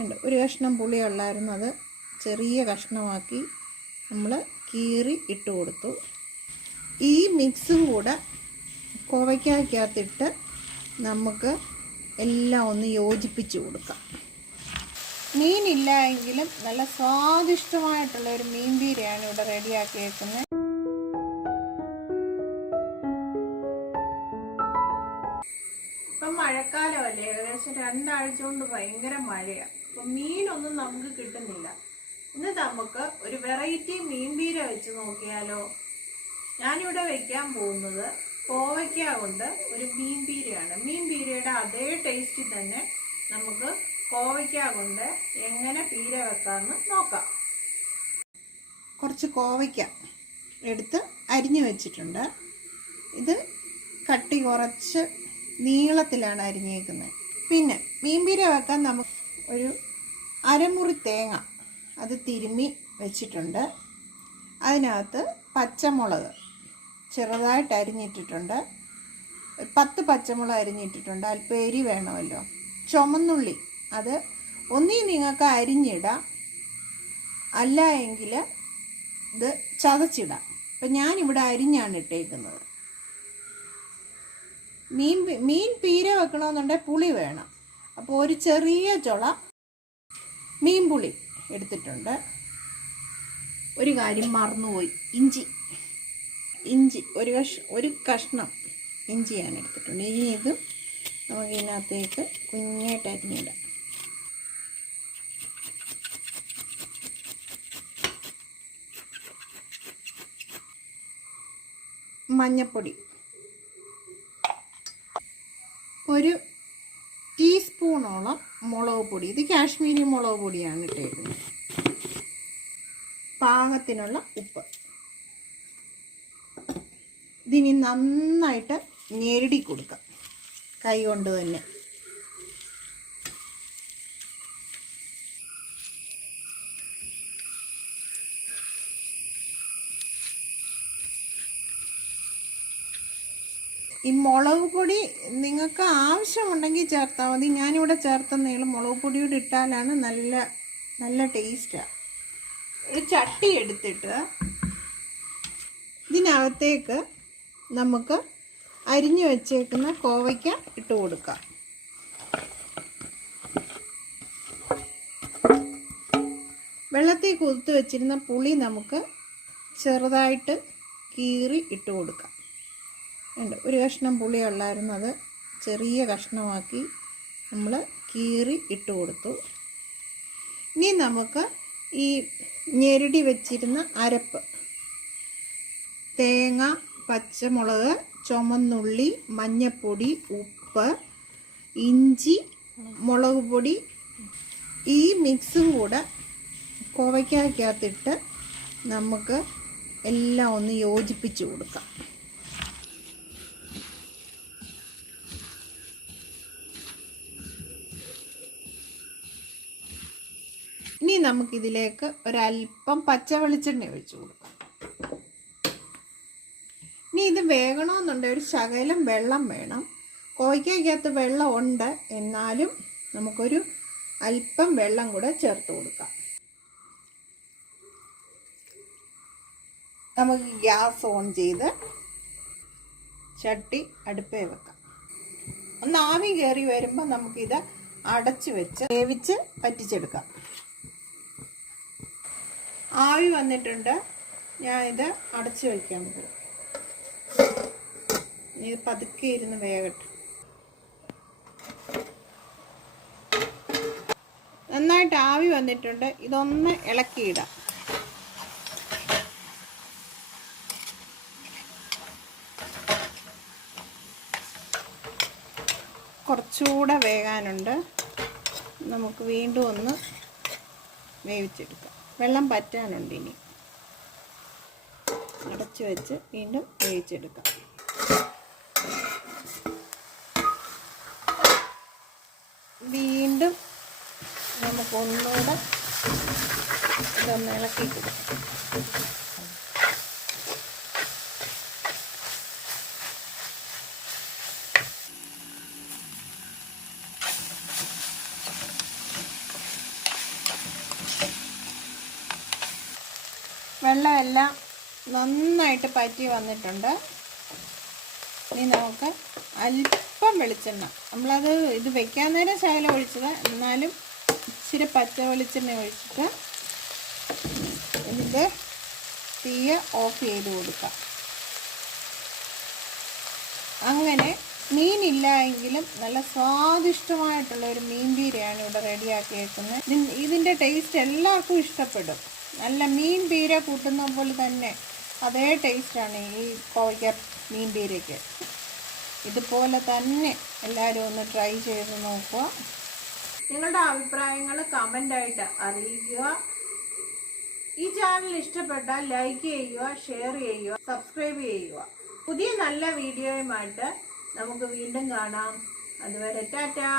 ഉണ്ട്. ഒരു കഷ്ണം പുളി ഉള്ളായിരുന്നു, അത് ചെറിയ കഷ്ണമാക്കി നമ്മൾ കീറി ഇട്ട് കൊടുത്തു. ഈ മിക്സും കൂടെ കോവയ്ക്കകത്തിട്ട് നമുക്ക് എല്ലാം ഒന്ന് യോജിപ്പിച്ച് കൊടുക്കാം. മീനില്ല എങ്കിലും നല്ല സ്വാദിഷ്ടമായിട്ടുള്ള ഒരു മീൻ പീരയാണ് ഇവിടെ റെഡിയാക്കി വെക്കുന്നത്. ഇപ്പം മഴക്കാലമല്ലേ, ഏകദേശം 2 ആഴ്ച കൊണ്ട് ഭയങ്കര മഴയാണ്. അപ്പം മീനൊന്നും നമുക്ക് കിട്ടുന്നില്ല. ഇന്ന് നമുക്ക് ഒരു വെറൈറ്റി മീൻ പീര വെച്ച് നോക്കിയാലോ. ഞാനിവിടെ വെക്കാൻ പോകുന്നത് കോവയ്ക്ക കൊണ്ട് ഒരു മീൻ പീരയാണ്. മീൻ പീരയുടെ അതേ ടേസ്റ്റിൽ തന്നെ നമുക്ക് കോവയ്ക്ക കൊണ്ട് എങ്ങനെ പീര വെക്കാമെന്ന് നോക്കാം. കുറച്ച് കോവയ്ക്ക എടുത്ത് അരിഞ്ഞു വെച്ചിട്ടുണ്ട്. ഇത് കട്ടി കുറച്ച് നീളത്തിലാണ് അരിഞ്ഞേക്കുന്നത്. പിന്നെ മീൻ പീര വെക്കാൻ നമുക്ക് ഒരു അരമുറി തേങ്ങ അത് തിരുമ്മി വെച്ചിട്ടുണ്ട്. അതിനകത്ത് പച്ചമുളക് ചെറുതായിട്ട് അരിഞ്ഞിട്ടിട്ടുണ്ട്. 10 പച്ചമുളക് അരിഞ്ഞിട്ടിട്ടുണ്ട്. അല്പം എരി വേണമല്ലോ. ചുമന്നുള്ളി അത് ഒന്നീ നിങ്ങൾക്ക് അരിഞ്ഞിടാം, അല്ല എങ്കിൽ ഇത് ചതച്ചിടാം. അപ്പം ഞാനിവിടെ അരിഞ്ഞാണ് ഇട്ടേക്കുന്നത്. മീൻ പീര വെക്കണമെന്നുണ്ടെങ്കിൽ പുളി വേണം. അപ്പോൾ ഒരു ചെറിയ ചുള മീൻ പുളി എടുത്തിട്ടുണ്ട്. ഒരു കാര്യം മറന്നുപോയി, ഇഞ്ചി ഒരു കഷ്ണം ഇഞ്ചി ഞാൻ എടുത്തിട്ടുണ്ട്. ഇനി ഇത് നമുക്ക് ഇതിനകത്തേക്ക് കുഞ്ഞായിട്ട് അരിഞ്ഞിടാം. മഞ്ഞപ്പൊടി ഒരു ടീസ്പൂണോളം മുളക് പൊടി, ഇത് കാശ്മീരി മുളക് പൊടിയാണ് ഇട്ടേക്കുന്നത്. പാകത്തിനുള്ള ഉപ്പ്. ഇതിനി നന്നായിട്ട് ഞെരടി കൊടുക്കാം കൈ കൊണ്ട് തന്നെ. ഈ മുളക് പൊടി നിങ്ങൾക്ക് ആവശ്യമുണ്ടെങ്കിൽ ചേർത്താൽ മതി. ഞാനിവിടെ ചേർത്തുന്നേലും മുളക് പൊടിയോട് ഇട്ടാലാണ് നല്ല ടേസ്റ്റാണ്. ഒരു ചട്ടി എടുത്തിട്ട് ഇതിനകത്തേക്ക് നമുക്ക് അരിഞ്ഞു വെച്ചേക്കുന്ന കോവയ്ക്ക ഇട്ട് കൊടുക്കാം. വെള്ളത്തിൽ കുതിർത്ത് വെച്ചിരുന്ന പുളി നമുക്ക് ചെറുതായിട്ട് കീറി ഇട്ട് കൊടുക്കാം. ഉണ്ട്. ഒരു കഷ്ണം പുളി ഉള്ളായിരുന്നു, അത് ചെറിയ കഷ്ണമാക്കി നമ്മൾ കീറി ഇട്ട് കൊടുത്തു. ഇനി നമുക്ക് ഈ ഞെരടി വെച്ചിരുന്ന അരപ്പ്, തേങ്ങ, പച്ചമുളക്, ചുമന്നുള്ളി, മഞ്ഞപ്പൊടി, ഉപ്പ്, ഇഞ്ചി, മുളക് പൊടി, ഈ മിക്സും കൂടെ കോവയ്ക്കകത്തിട്ട് നമുക്ക് എല്ലാം ഒന്ന് യോജിപ്പിച്ച് കൊടുക്കാം. ഇനി നമുക്കിതിലേക്ക് ഒരല്പം പച്ച വെളിച്ചെണ്ണ ഒഴിച്ച് കൊടുക്കാം. ഇനി ഇത് വേകണമെന്നുണ്ടെങ്കിൽ ഒരു ശകലം വെള്ളം വേണം. കോവയ്ക്കകത്ത് വെള്ളം ഉണ്ട്, എന്നാലും നമുക്കൊരു അല്പം വെള്ളം കൂടെ ചേർത്ത് കൊടുക്കാം. നമുക്ക് ഗ്യാസ് ഓൺ ചെയ്ത് ചട്ടി അടുപ്പേ വെക്കാം. ഒന്ന് ആവി കയറി വരുമ്പോൾ നമുക്കിത് അടച്ചു വെച്ച് വേവിച്ച് പറ്റിച്ചെടുക്കാം. ആവി വന്നിട്ടുണ്ട്. ഞാൻ ഇത് അടച്ചു വയ്ക്കാൻ പോകും. ഇത് പതുക്കെ ഇരുന്ന് വേകട്ടെ. നന്നായിട്ട് ആവി വന്നിട്ടുണ്ട്. ഇതൊന്ന് ഇളക്കിയിടാം. കുറച്ചുകൂടെ വേകാനുണ്ട്. നമുക്ക് വീണ്ടും ഒന്ന് വേവിച്ചെടുക്കാം. വെള്ളം പറ്റാനുണ്ട്. ഇനി അടച്ചു വെച്ച് വീണ്ടും വേവിച്ചെടുക്കാം. വീണ്ടും നമുക്കൊന്നുകൂടെ ഇതൊന്ന് ഇളക്കി കൊടുക്കാം. വെള്ളമെല്ലാം നന്നായിട്ട് പറ്റി വന്നിട്ടുണ്ട്. ഇനി നമുക്ക് അല്പം വെളിച്ചെണ്ണ, നമ്മളത് ഇത് വെക്കാൻ നേരം ശകലം ഒഴിച്ചത്, എന്നാലും ഇച്ചിരി പച്ച വെളിച്ചെണ്ണ ഒഴിച്ചിട്ട് ഇതിൻ്റെ തീയ ഓഫ് ചെയ്ത് കൊടുക്കാം. അങ്ങനെ മീനില്ല എങ്കിലും നല്ല സ്വാദിഷ്ടമായിട്ടുള്ള ഒരു മീൻ പീരയാണ് ഇവിടെ റെഡിയാക്കിയേക്കുന്നത്. ഇതിൻ്റെ ടേസ്റ്റ് എല്ലാവർക്കും ഇഷ്ടപ്പെടും. നല്ല മീൻ പീര കൂട്ടുന്ന പോലെ തന്നെ അതേ ടേസ്റ്റാണ് ഈ കോവയ്ക്ക മീൻ പീരയ്ക്ക്. ഇതുപോലെ തന്നെ എല്ലാവരും ഒന്ന് ട്രൈ ചെയ്ത് നോക്കുക. നിങ്ങളുടെ അഭിപ്രായങ്ങൾ കമൻ്റായിട്ട് അറിയിക്കുക. ഈ ചാനൽ ഇഷ്ടപ്പെട്ടാൽ ലൈക്ക് ചെയ്യുക, ഷെയർ ചെയ്യുക, സബ്സ്ക്രൈബ് ചെയ്യുക. പുതിയ നല്ല വീഡിയോയുമായിട്ട് നമുക്ക് വീണ്ടും കാണാം. അതുവരെ ടാറ്റാ.